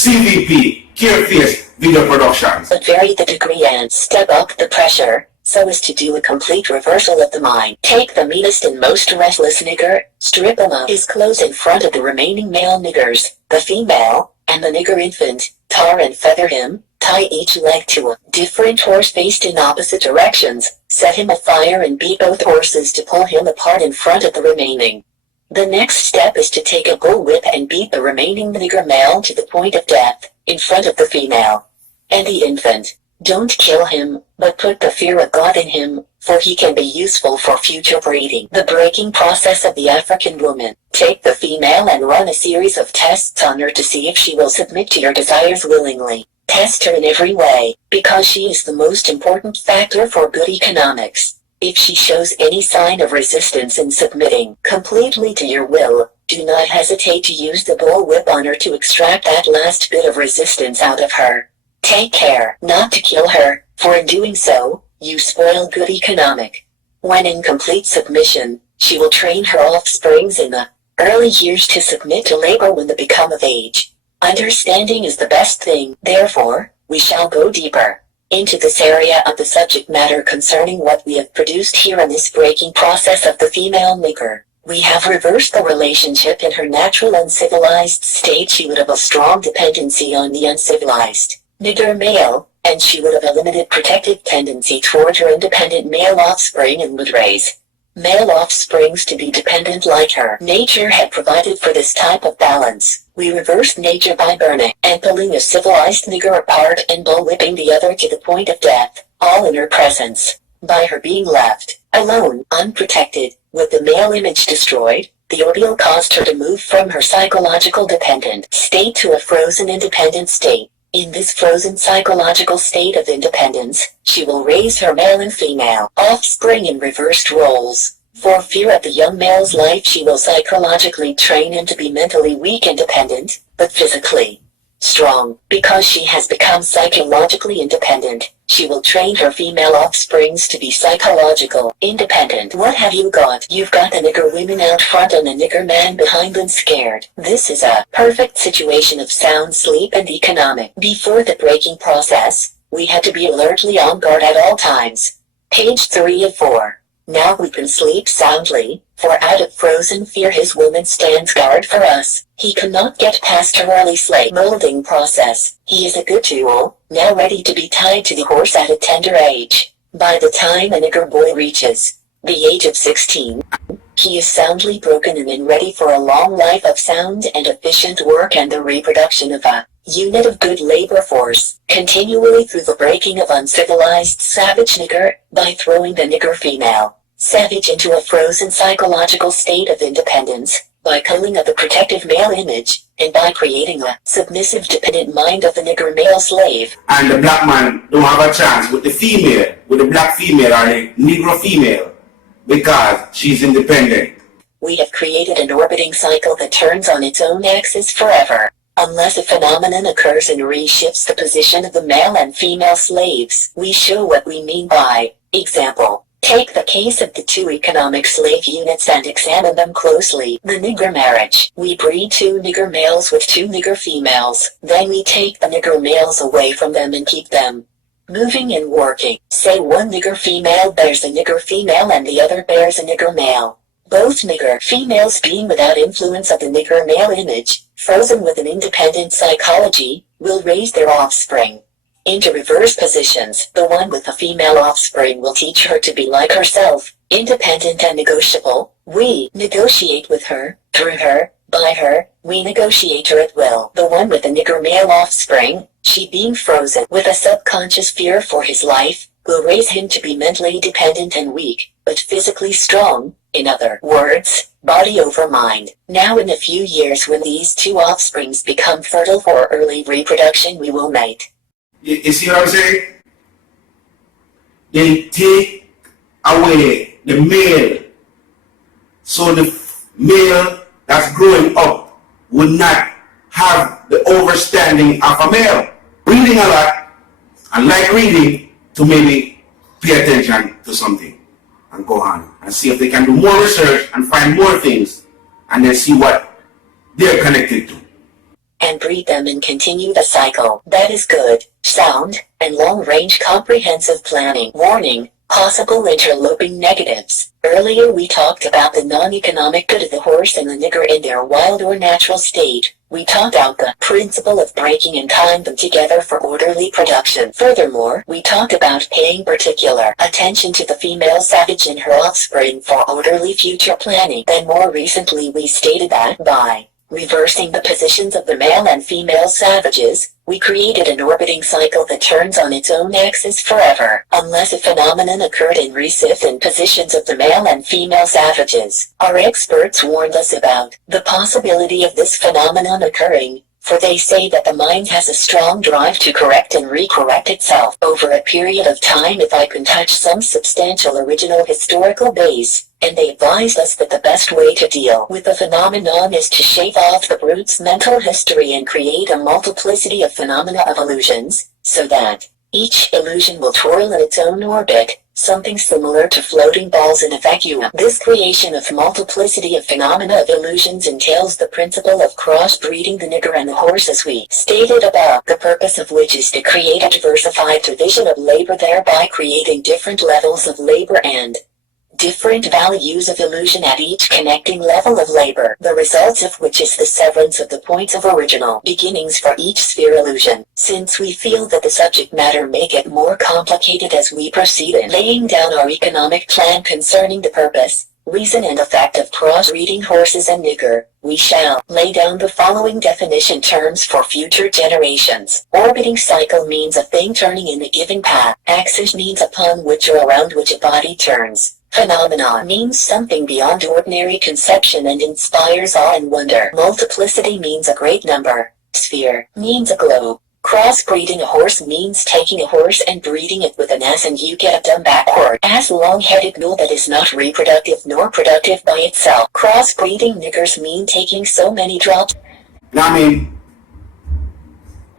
CVP, Careface Video Productions. But vary the degree and step up the pressure, so as to do a complete reversal of the mind. Take the meanest and most restless nigger, strip him of his clothes in front of the remaining male niggers, the female, and the nigger infant, tar and feather him, tie each leg to a different horse faced in opposite directions, set him afire and beat both horses to pull him apart in front of the remaining. The next step is to take a bull whip and beat the remaining nigger male to the point of death, in front of the female and the infant. Don't kill him, but put the fear of God in him, for he can be useful for future breeding. The breaking process of the African woman. Take the female and run a series of tests on her to see if she will submit to your desires willingly. Test her in every way, because she is the most important factor for good economics. If she shows any sign of resistance in submitting completely to your will, do not hesitate to use the bull whip on her to extract that last bit of resistance out of her. Take care not to kill her, for in doing so, you spoil good economic. When in complete submission, she will train her offsprings in the early years to submit to labor when they become of age. Understanding is the best thing, therefore, we shall go deeper into this area of the subject matter concerning what we have produced here in this breaking process of the female nigger. We have reversed the relationship in her natural uncivilized state. She would have a strong dependency on the uncivilized nigger male, and she would have a limited protective tendency toward her independent male offspring and would raise male offsprings to be dependent like her. Nature had provided for this type of balance. We reversed nature by burning and pulling a civilized nigger apart and bull-whipping the other to the point of death, all in her presence. By her being left alone, unprotected, with the male image destroyed, the ordeal caused her to move from her psychological dependent state to a frozen independent state. In this frozen psychological state of independence, she will raise her male and female offspring in reversed roles. For fear of the young male's life, she will psychologically train him to be mentally weak and dependent, but physically strong. Because she has become psychologically independent, she will train her female offsprings to be psychological independent. What have you got? You've got the nigger women out front and the nigger man behind them scared. This is a perfect situation of sound sleep and economic. Before the breaking process, we had to be alertly on guard at all times. Page 3 of 4. Now we can sleep soundly, for out of frozen fear his woman stands guard for us. He cannot get past her early slave molding process. He is a good tool, now ready to be tied to the horse at a tender age. By the time a nigger boy reaches the age of 16, he is soundly broken and in ready for a long life of sound and efficient work and the reproduction of a unit of good labor force, continually through the breaking of uncivilized savage nigger, by throwing the nigger female savage into a frozen psychological state of independence, by culling of the protective male image, and by creating a submissive dependent mind of the nigger male slave. And the black man don't have a chance with the female, with the black female or the negro female, because she's independent. We have created an orbiting cycle that turns on its own axis forever, unless a phenomenon occurs and reshifts the position of the male and female slaves. We show what we mean by example. Take the case of the two economic slave units and examine them closely. The nigger marriage. We breed two nigger males with two nigger females. Then we take the nigger males away from them and keep them moving and working. Say one nigger female bears a nigger female and the other bears a nigger male. Both nigger females being without influence of the nigger male image, frozen with an independent psychology, will raise their offspring into reverse positions. The one with the female offspring will teach her to be like herself, independent and negotiable. We negotiate with her, through her, by her, we negotiate her at will. The one with the nigger male offspring, she being frozen with a subconscious fear for his life, will raise him to be mentally dependent and weak, but physically strong, in other words, body over mind. Now in a few years when these two offsprings become fertile for early reproduction, we will mate. You see what I'm saying? They take away the male, so the male that's growing up will not have the overstanding of a male. Reading a lot, and like reading, to maybe pay attention to something and go on and see if they can do more research and find more things and then see what they're connected to. and breed them and continue the cycle. That is good, sound, and long-range comprehensive planning. Warning, possible interloping negatives. Earlier we talked about the non-economic good of the horse and the nigger in their wild or natural state. We talked about the principle of breaking and tying them together for orderly production. Furthermore, we talked about paying particular attention to the female savage and her offspring for orderly future planning. Then more recently we stated that by reversing the positions of the male and female savages, we created an orbiting cycle that turns on its own axis forever, unless a phenomenon occurred in recip and positions of the male and female savages. Our experts warned us about the possibility of this phenomenon occurring, for they say that the mind has a strong drive to correct and recorrect itself over a period of time if I can touch some substantial original historical base. And they advised us that the best way to deal with the phenomenon is to shave off the brute's mental history and create a multiplicity of phenomena of illusions, so that each illusion will twirl in its own orbit, something similar to floating balls in a vacuum. This creation of multiplicity of phenomena of illusions entails the principle of cross-breeding the nigger and the horse as we stated above, the purpose of which is to create a diversified division of labor, thereby creating different levels of labor and different values of illusion at each connecting level of labor, the results of which is the severance of the points of original beginnings for each sphere illusion. Since we feel that the subject matter may get more complicated as we proceed in laying down our economic plan concerning the purpose, reason and effect of cross-breeding horses and nigger, we shall lay down the following definition terms for future generations. Orbiting cycle means a thing turning in a given path. Axis means upon which or around which a body turns. Phenomenon means something beyond ordinary conception and inspires awe and wonder. Multiplicity means a great number. Sphere means a globe. Cross-breeding a horse means taking a horse and breeding it with an ass and you get a dumb backward ass long-headed mule that is not reproductive nor productive by itself. Cross-breeding niggers mean taking so many drops Now, I mean,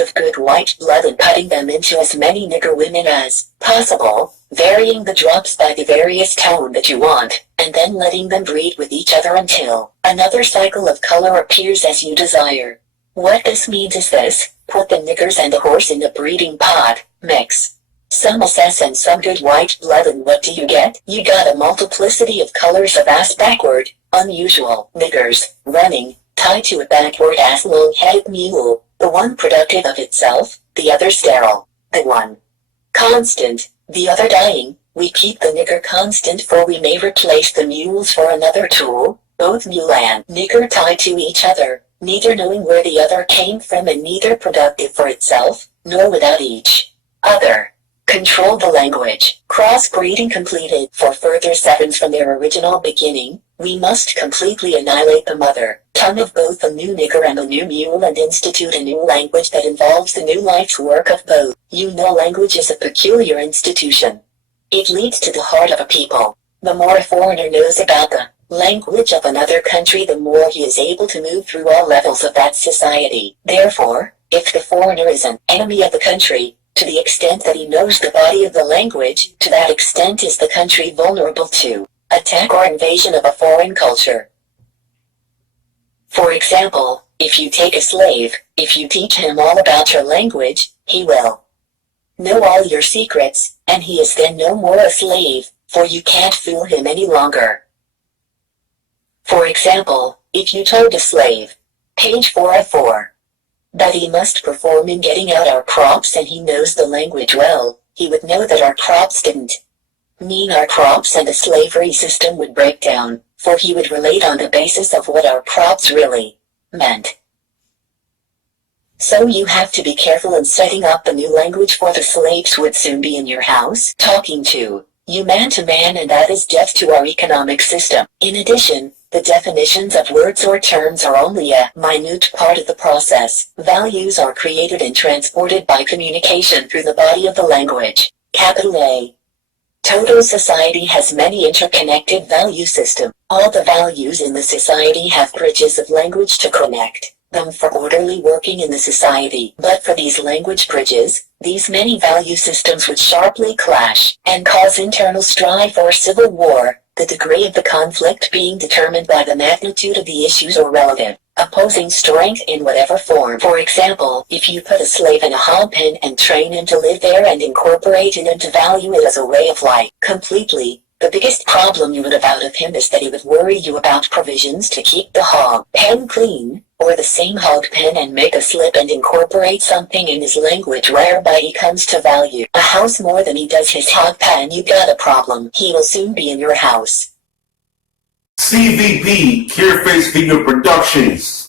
of good white blood and putting them into as many nigger women as possible, varying the drops by the various tone that you want, and then letting them breed with each other until another cycle of color appears as you desire. What this means is this: put the niggers and the horse in a breeding pot, mix some SS and some good white blood, and what do you get? You got a multiplicity of colors of ass backward, unusual niggers, running, tied to a backward ass long-headed mule, the one productive of itself, the other sterile, the one constant, the other dying. We keep the nigger constant, for we may replace the mules for another tool, both mule and nigger tied to each other, neither knowing where the other came from and neither productive for itself, nor without each other. Control the language. Cross-breeding completed. For further severance from their original beginning, we must completely annihilate the mother tongue of both the new nigger and the new mule and institute a new language that involves the new life's work of both. You know, language is a peculiar institution. It leads to the heart of a people. The more a foreigner knows about the language of another country, the more he is able to move through all levels of that society. Therefore, if the foreigner is an enemy of the country, to the extent that he knows the body of the language, to that extent is the country vulnerable to attack or invasion of a foreign culture. For example, if you take a slave, if you teach him all about your language, he will know all your secrets, and he is then no more a slave, for you can't fool him any longer. For example, if you told a slave, page 404, that he must perform in getting out our crops and he knows the language well, he would know that our crops didn't mean our crops, and the slavery system would break down, for he would relate on the basis of what our crops really meant. So you have to be careful in setting up the new language, for the slaves would soon be in your house, talking to you man to man, and that is death to our economic system. In addition, the definitions of words or terms are only a minute part of the process. Values are created and transported by communication through the body of the language. Capital A. Total society has many interconnected value systems. All the values in the society have bridges of language to connect them for orderly working in the society. But for these language bridges, these many value systems would sharply clash and cause internal strife or civil war, the degree of the conflict being determined by the magnitude of the issues or relative Opposing strength in whatever form. For example, if you put a slave in a hog pen and train him to live there and incorporate it into value it as a way of life completely, the biggest problem you would have out of him is that he would worry you about provisions to keep the hog pen clean, or the same hog pen and make a slip and incorporate something in his language whereby he comes to value a house more than he does his hog pen. You got a problem. He will soon be in your house. CVP, Careface Video Productions.